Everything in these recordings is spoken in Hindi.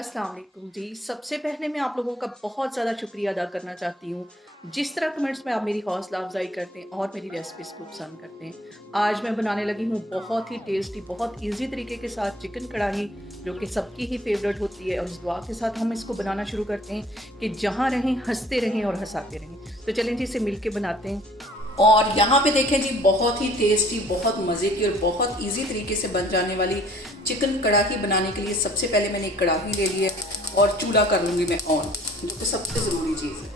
अस्सलाम वालेकुम जी। सबसे पहले मैं आप लोगों का बहुत ज़्यादा शुक्रिया अदा करना चाहती हूँ। जिस तरह कमेंट्स में आप मेरी हौसला अफ़ज़ाई करते हैं और मेरी रेसिपीज़ को पसंद करते हैं। आज मैं बनाने लगी हूँ बहुत ही टेस्टी, बहुत ईज़ी तरीके के साथ चिकन कढ़ाई, जो कि सबकी ही फ़ेवरेट होती है, और इस दुआ के साथ हम इसको बनाना शुरू करते हैं कि जहाँ रहें, हँसते रहें और हँसाते रहें। तो चलें जी, इसे मिल के बनाते हैं। और यहाँ पे देखें जी, बहुत ही टेस्टी, बहुत मज़े की और बहुत इजी तरीके से बन जाने वाली चिकन कढ़ाई बनाने के लिए सबसे पहले मैंने एक कढ़ाई ले ली है और चूल्हा कर लूँगी मैं ऑन, जो कि सबसे ज़रूरी चीज़ है।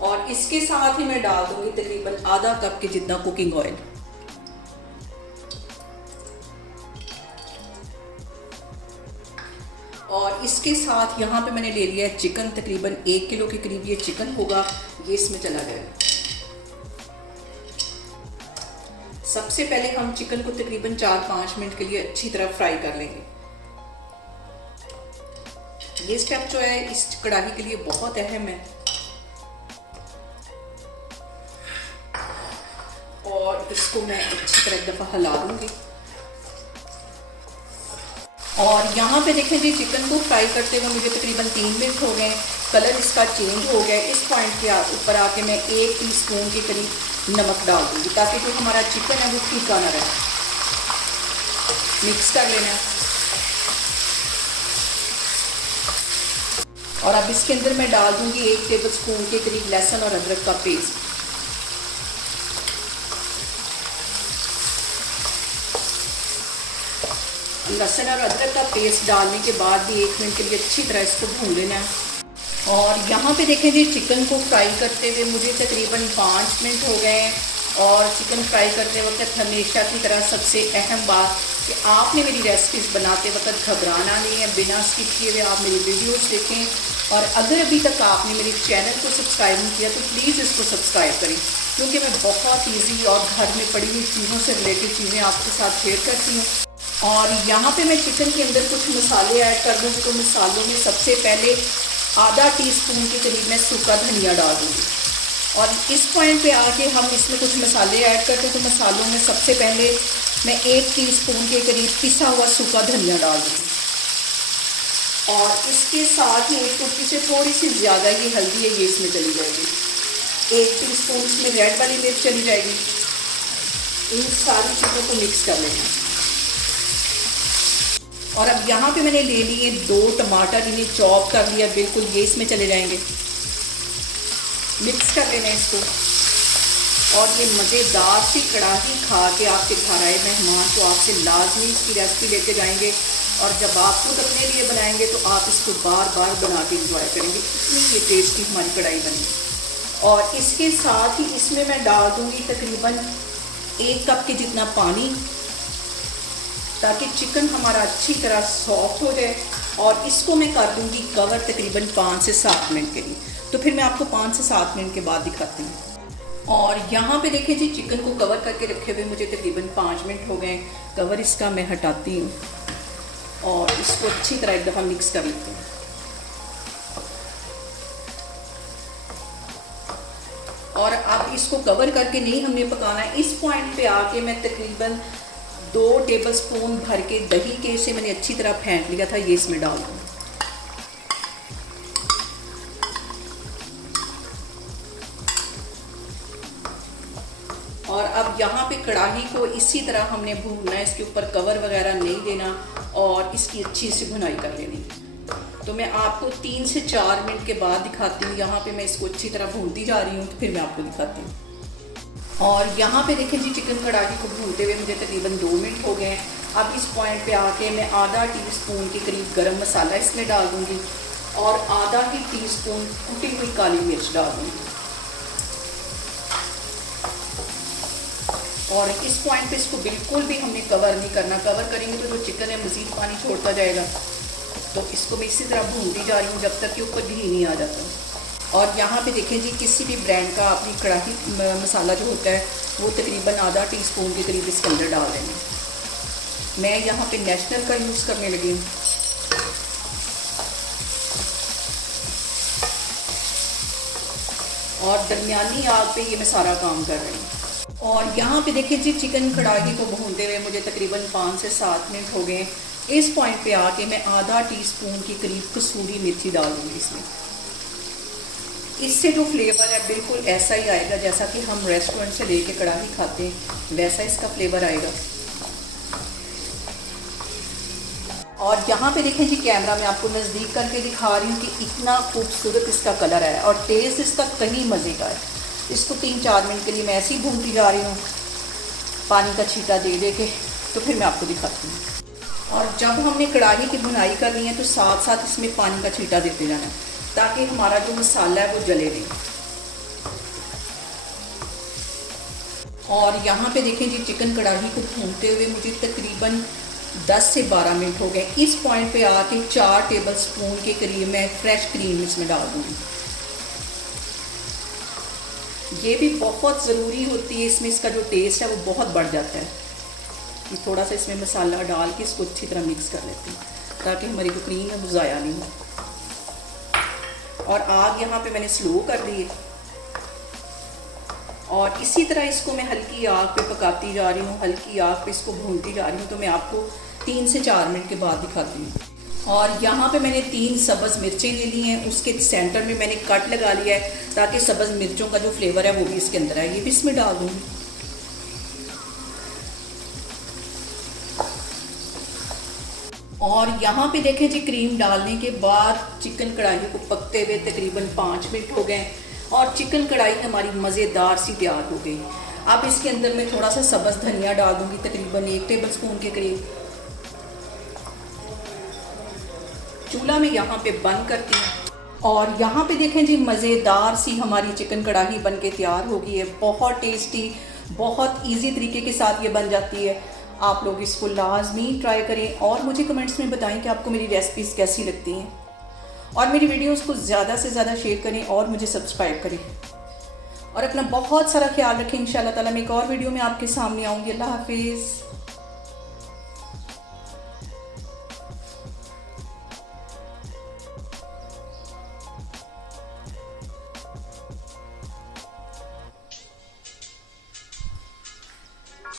और इसके साथ ही मैं डाल दूँगी तकरीबन आधा कप के जितना कुकिंग ऑयल। और इसके साथ यहाँ पे मैंने ले लिया है चिकन, तकरीबन 1 किलो के करीब ये चिकन होगा, ये इसमें चला जाएगा। सबसे पहले हम चिकन को तकरीबन 4-5 मिनट के लिए अच्छी तरह फ्राई कर लेंगे। ये स्टेप जो है इस कढ़ाई के लिए बहुत अहम है। और इसको मैं अच्छी तरह एक दफ़ा हिला दूंगी। और यहाँ पे देखें जी, चिकन को फ्राई करते हुए मुझे तकरीबन 3 मिनट हो गए। कलर इसका चेंज हो गया। इस पॉइंट के ऊपर आके मैं 1 टीस्पून के करीब नमक डाल दूँगी, ताकि जो हमारा चिकन है वो फीका ना रहे। मिक्स कर लेना है। और अब इसके अंदर मैं डाल दूँगी 1 टेबलस्पून के करीब लहसुन और अदरक का पेस्ट। लहसुन और अदरक का पेस्ट डालने के बाद भी 1 मिनट के लिए अच्छी तरह इसको भून लेना है। और यहाँ पे देखें जी, चिकन को फ्राई करते हुए मुझे तकरीबन 5 मिनट हो गए हैं। और चिकन फ्राई करते वक्त हमेशा की तरह सबसे अहम बात कि आपने मेरी रेसिपीज़ बनाते वक्त घबराना नहीं है। बिना स्किप किए हुए आप मेरी वीडियोस देखें। और अगर अभी तक आपने मेरे चैनल को सब्सक्राइब नहीं किया तो प्लीज़ इसको सब्सक्राइब करें, क्योंकि मैं बहुत ईजी और घर में पड़ी हुई चीज़ों से रिलेटेड चीज़ें आपके साथ शेयर करती हूँ। और यहाँ पे मैं चिकन के अंदर कुछ मसाले ऐड कर दूँगी। तो मसालों में सबसे पहले आधा टीस्पून के करीब मैं सूखा धनिया डाल दूँगी। और इस पॉइंट पे आके हम इसमें कुछ मसाले ऐड करते हैं। तो मसालों में सबसे पहले मैं 1 टीस्पून के करीब पिसा हुआ सूखा धनिया डाल दूँगी। और इसके साथ ही एक चुटकी से थोड़ी सी ज़्यादा ही हल्दी है, ये इसमें चली जाएगी। 1 टीस्पून इसमें रेड वाली मिर्च चली जाएगी। इन सारी चीज़ों को मिक्स कर लेना। और अब यहाँ पे मैंने ले लिए 2 टमाटर, इन्हें चॉप कर लिया बिल्कुल, ये इसमें चले जाएंगे। मिक्स कर लेना इसको। और ये मज़ेदार सी कढ़ाई खा के आपके घर आए मेहमान तो आपसे लाजमी इसकी रेसिपी लेके जाएंगे। और जब आप खुद अपने लिए बनाएंगे तो आप इसको बार बार बना के इंजॉय करेंगे। इतनी ये टेस्टी हमारी कढ़ाई बनी। और इसके साथ ही इसमें मैं डाल दूँगी तकरीबन 1 कप के जितना पानी, ताकि चिकन हमारा अच्छी तरह सॉफ्ट हो जाए। और इसको मैं कर दूंगी कवर तकरीबन 5 से 7 मिनट के लिए। तो फिर मैं आपको 5 से 7 मिनट के बाद दिखाती हूँ। और यहाँ पे देखें जी, चिकन को कवर करके रखे हुए मुझे तकरीबन 5 मिनट हो गए। कवर इसका मैं हटाती हूँ और इसको अच्छी तरह एक दफ़ा मिक्स कर लेती हूँ। और अब इसको कवर करके नहीं हमने पकाना है। इस पॉइंट पे आके मैं तकरीबन 2 टेबलस्पून भर के दही के इसे मैंने अच्छी तरह फेंट लिया था, ये इसमें डाल दूँ। और अब यहाँ पे कढ़ाई को इसी तरह हमने भूनना है, इसके ऊपर कवर वगैरह नहीं देना और इसकी अच्छी सी भुनाई कर लेनी। तो मैं आपको 3 से 4 मिनट के बाद दिखाती हूँ। यहाँ पे मैं इसको अच्छी तरह भूनती जा रही हूँ, तो फिर मैं आपको दिखाती हूँ। और यहाँ पे देखें जी, चिकन कढ़ाई को भूनते हुए मुझे तकरीबन 2 मिनट हो गए हैं। अब इस पॉइंट पे आके मैं आधा टीस्पून के करीब गरम मसाला इसमें डाल दूँगी और आधा ही टीस्पून कुटी हुई काली मिर्च डाल दूँगी। और इस पॉइंट पे इसको बिल्कुल भी हमने कवर नहीं करना। कवर करेंगे तो जो चिकन है मज़ीद पानी छोड़ता जाएगा। तो इसको मैं इसी तरह भूनती जा रही हूँ जब तक कि ऊपर घी नहीं आ जाता। और यहाँ पे देखें जी, किसी भी ब्रांड का अपनी कढ़ाई मसाला जो होता है वो तकरीबन आधा टीस्पून के करीब इसके अंदर डाल देंगे। मैं यहाँ पे नेशनल का यूज़ करने लगी हूँ। और दरमियानी आग पे ये मैं सारा काम कर रही हूँ। और यहाँ पे देखें जी, चिकन कढ़ाई को भूनते हुए मुझे तकरीबन 5 से 7 मिनट हो गए। इस पॉइंट पे आके मैं आधा टीस्पून के करीब कसूरी मेथी डाल दूँगी इसमें। इससे जो फ्लेवर है बिल्कुल ऐसा ही आएगा जैसा कि हम रेस्टोरेंट से लेके कढ़ाई खाते हैं, वैसा इसका फ्लेवर आएगा। और यहाँ पे देखें जी, कैमरा में आपको नज़दीक करके दिखा रही हूँ कि इतना खूबसूरत इसका कलर है और टेस्ट इसका कहीं मज़े का है। इसको 3-4 मिनट के लिए मैं ऐसे ही भूनती जा रही हूँ पानी का छींटा दे दे के, तो फिर मैं आपको दिखाती हूँ। और जब हमने कढ़ाई की भुनाई करनी है तो साथ साथ इसमें पानी का छींटा देते जाना है ताकि हमारा जो मसाला है वो जले नहीं। और यहाँ पे देखें जी, चिकन कढ़ाई को भूनते हुए मुझे तकरीबन 10 से 12 मिनट हो गए। इस पॉइंट पे आके 4 टेबल स्पून के करीब मैं फ्रेश क्रीम इसमें डाल दूँगी। ये भी बहुत ज़रूरी होती है, इसमें इसका जो टेस्ट है वो बहुत बढ़ जाता है। कि थोड़ा सा इसमें मसाला डाल के इसको अच्छी तरह मिक्स कर लेते हैं ताकि हमारी जो क्रीम है वो ज़ाया नहीं हो। और आग यहाँ पे मैंने स्लो कर दी है और इसी तरह इसको मैं हल्की आग पे पकाती जा रही हूँ, हल्की आग पे इसको भूनती जा रही हूँ। तो मैं आपको 3 से 4 मिनट के बाद दिखाती हूँ। और यहाँ पे मैंने 3 सब्ज़ मिर्चें ले ली हैं, उसके सेंटर में मैंने कट लगा लिया है ताकि सब्ज़ मिर्चों का जो फ्लेवर है वो भी इसके अंदर है। ये भी इसमें डाल दूँगी। और यहाँ पे देखें जी, क्रीम डालने के बाद चिकन कढ़ाई को पकते हुए तकरीबन 5 मिनट हो गए और चिकन कढ़ाई हमारी मज़ेदार सी तैयार हो गई। अब इसके अंदर मैं थोड़ा सा सब्ज़ धनिया डाल दूँगी, तकरीबन 1 टेबल स्पून के करीब। चूल्हा में यहाँ पे बंद करती हूँ और यहाँ पे देखें जी, मज़ेदार सी हमारी चिकन कढ़ाई बन के तैयार हो गई है। बहुत टेस्टी, बहुत ईजी तरीके के साथ ये बन जाती है। आप लोग इसको लाजमी ट्राई करें और मुझे कमेंट्स में बताएं कि आपको मेरी रेसिपीज़ कैसी लगती हैं। और मेरी वीडियोस को ज़्यादा से ज़्यादा शेयर करें और मुझे सब्सक्राइब करें। और अपना बहुत सारा ख्याल रखें। इंशाल्लाह ताला मैं एक और वीडियो में आपके सामने आऊँगी। अल्लाह हाफिज़।